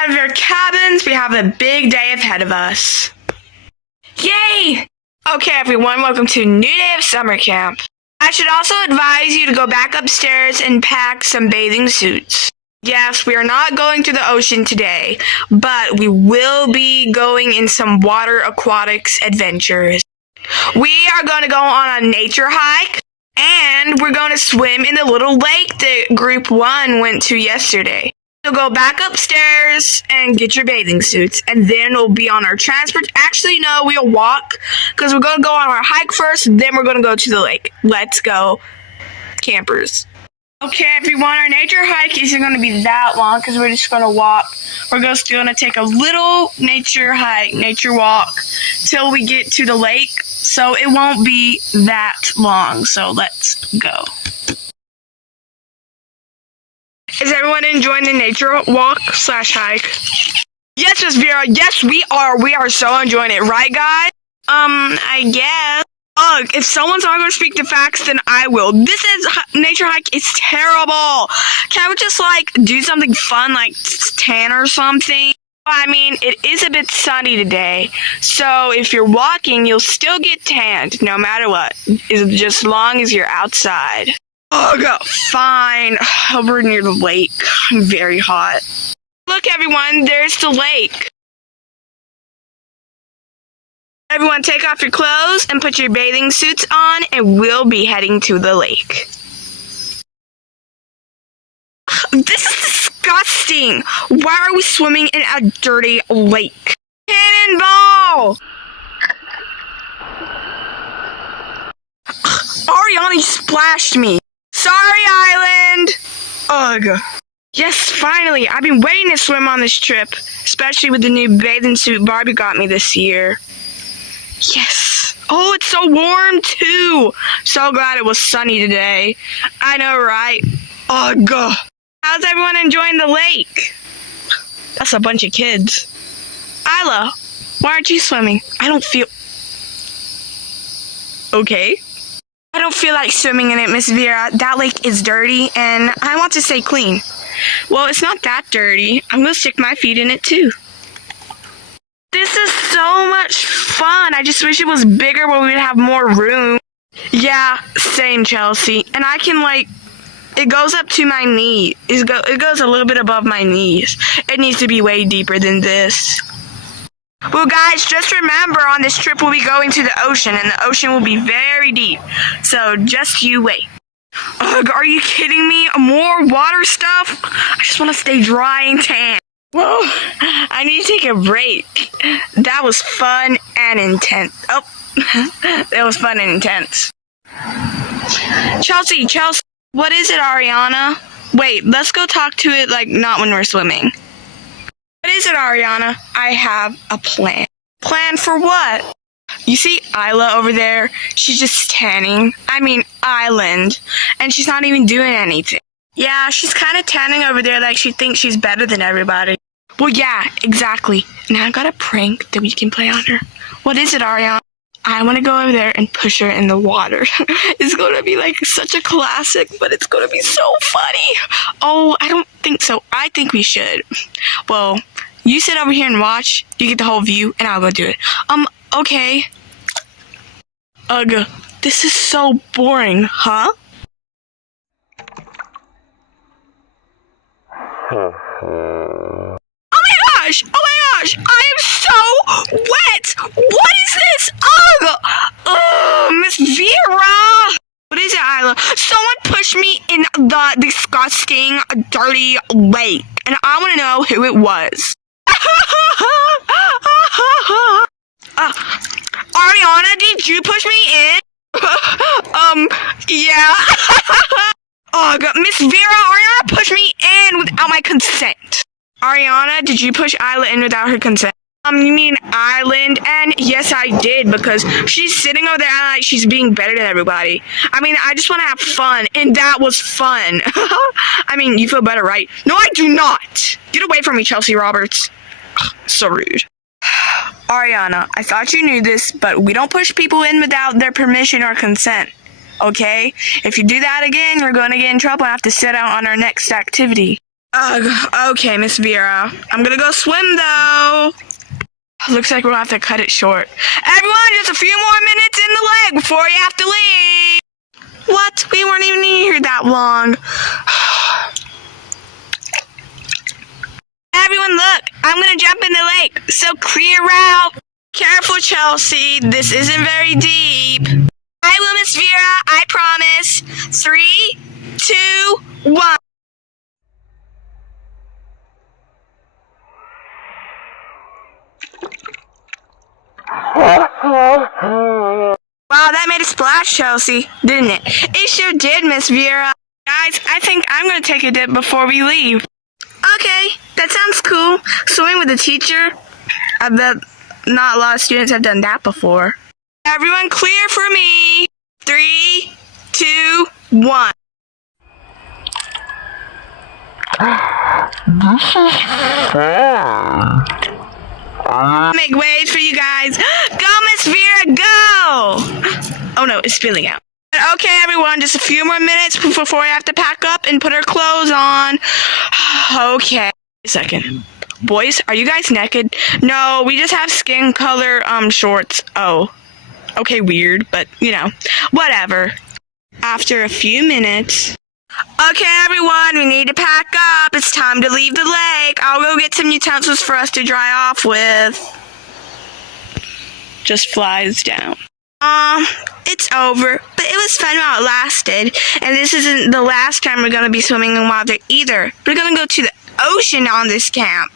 out of our cabins. We have a big day ahead of us. Yay! Okay, everyone, welcome to a new day of summer camp. I should also advise you to go back upstairs and pack some bathing suits. Yes, we are not going to the ocean today, but we will be going in some water aquatics adventures. We are going to go on a nature hike, and we're going to swim in the little lake that Group 1 went to yesterday. So go back upstairs and get your bathing suits, and then we'll be on our transport. Actually, no, we'll walk, because we're going to go on our hike first, then we're going to go to the lake. Let's go, campers. Okay, everyone, our nature hike isn't going to be that long, because we're just going to walk. We're just going to take a little nature hike, nature walk, till we get to the lake, so it won't be that long. So let's go. Is everyone enjoying the nature walk / hike? Yes, Miss Vera. Yes, we are. We are so enjoying it, right, guys? I guess. Ugh, if someone's not going to speak the facts, then I will. This nature hike is terrible. Can we just, do something fun, like tan or something? I mean, it is a bit sunny today, so if you're walking, you'll still get tanned, no matter what, just as long as you're outside. Ugh, fine. We're near the lake. I'm very hot. Look, everyone, there's the lake. Everyone, take off your clothes and put your bathing suits on, and we'll be heading to the lake. This is disgusting. Why are we swimming in a dirty lake? Cannonball! Ariana, you splashed me. Sorry, Island! Ugh. Yes, finally. I've been waiting to swim on this trip, especially with the new bathing suit Barbie got me this year. Yes. Oh, it's so warm, too. So glad it was sunny today. I know, right? Ugh. How's everyone enjoying the lake? That's a bunch of kids. Isla, why aren't you swimming? I don't feel... Okay. I don't feel like swimming in it, Miss Vera. That lake is dirty, and I want to stay clean. Well, it's not that dirty. I'm going to stick my feet in it, too. This is so much fun. I just wish it was bigger where we would have more room. Yeah, same, Chelsea. And I can, it goes up to my knee. It goes a little bit above my knees. It needs to be way deeper than this. Well, guys, just remember, on this trip we'll be going to the ocean, and the ocean will be very deep. So just you wait. Ugh, are you kidding me? More water stuff? I just want to stay dry and tan. Whoa, I need to take a break. That was fun and intense. Oh, that was fun and intense. Chelsea, what is it, Ariana? Wait, let's go talk to it, not when we're swimming. What is it, Ariana? I have a plan. Plan for what? You see Isla over there? She's just tanning. I mean, Island. And she's not even doing anything. Yeah, she's kind of tanning over there like she thinks she's better than everybody. Well, yeah, exactly. Now I got a prank that we can play on her. What is it, Ariana? I want to go over there and push her in the water. It's going to be such a classic, but it's going to be so funny. Oh, I don't think so. I think we should. Well, you sit over here and watch. You get the whole view, and I'll go do it. Okay. Ugh, this is so boring, huh? Oh my gosh, I am so wet. What is this? Ugh, Miss Vera. What is it, Isla? Someone pushed me in the disgusting, dirty lake, and I want to know who it was. Ariana, did you push me in? Yeah. Ugh, Miss Vera, Ariana pushed me in without my consent. Ariana, did you push Isla in without her consent? You mean Island? And yes, I did, because she's sitting over there like she's being better than everybody. I mean, I just want to have fun, and that was fun. I mean, you feel better, right? No, I do not. Get away from me, Chelsea Roberts. So rude. Ariana, I thought you knew this, but we don't push people in without their permission or consent. Okay? If you do that again, you're going to get in trouble and have to sit out on our next activity. Okay, Miss Vera. I'm gonna go swim though. Looks like we'll have to cut it short. Everyone, just a few more minutes in the lake before you have to leave. What? We weren't even here that long. Everyone, look. I'm gonna jump in the lake. So clear out. Careful, Chelsea. This isn't very deep. I will, Miss Vera. I promise. 3, 2, 1. Wow, that made a splash, Chelsea, didn't it? It sure did, Miss Vera. Guys, I think I'm going to take a dip before we leave. Okay, that sounds cool. Swimming with a teacher? I bet not a lot of students have done that before. Everyone clear for me. 3, 2, 1. Make waves for you guys. Go, Miss Vera, go! Oh no, it's spilling out. Okay, everyone, just a few more minutes before I have to pack up and put our clothes on. Okay. A second. Boys, are you guys naked? No, we just have skin color shorts. Oh. Okay, weird, but you know, whatever. After a few minutes. Okay, everyone, we need to pack up. It's time to leave the lake. I'll go get some utensils for us to dry off with. Just flies down. It's over, but it was fun while it lasted. And this isn't the last time we're going to be swimming in water either. We're going to go to the ocean on this camp.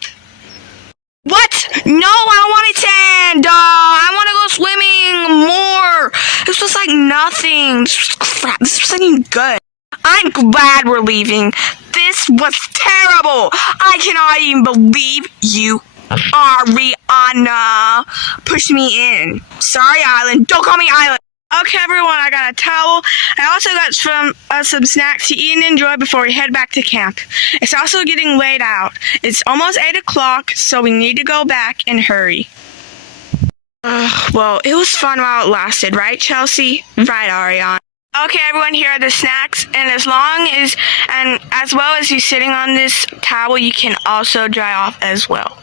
What? No, I don't want to tan, I want to go swimming more. This was like nothing. This was crap. This was something good. I'm glad we're leaving. This was terrible. I cannot even believe you, Ariana, pushed me in. Sorry, Island. Don't call me Island. Okay, everyone, I got a towel. I also got some snacks to eat and enjoy before we head back to camp. It's also getting late out. It's almost 8 o'clock, so we need to go back and hurry. Well, it was fun while it lasted, right, Chelsea? Right, Ariana. Okay, everyone, here are the snacks, and as well as you sitting on this towel, you can also dry off as well.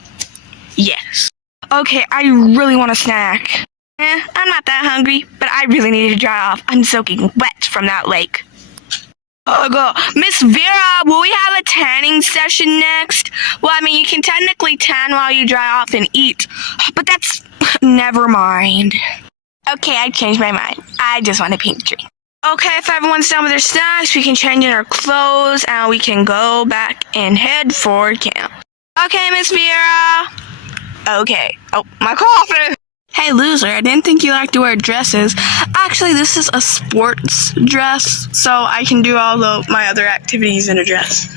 Yes. Okay, I really want a snack. I'm not that hungry, but I really need to dry off. I'm soaking wet from that lake. Miss Vera, will we have a tanning session next? Well, I mean, you can technically tan while you dry off and eat, but that's... Never mind. Okay, I changed my mind. I just want a pink drink. Okay, if everyone's done with their snacks, we can change in our clothes and we can go back and head for camp. Okay, Miss Vera. Okay. Oh, my coffee. Hey, loser, I didn't think you liked to wear dresses. Actually, this is a sports dress, so I can do all my other activities in a dress.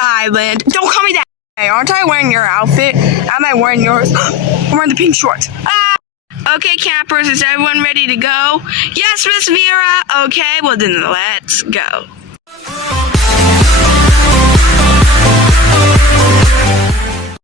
Island. Don't call me that. Hey, aren't I wearing your outfit? Am I wearing yours? I'm wearing the pink shorts. Okay, campers, is everyone ready to go? Yes, Miss Vera. Okay, well then let's go.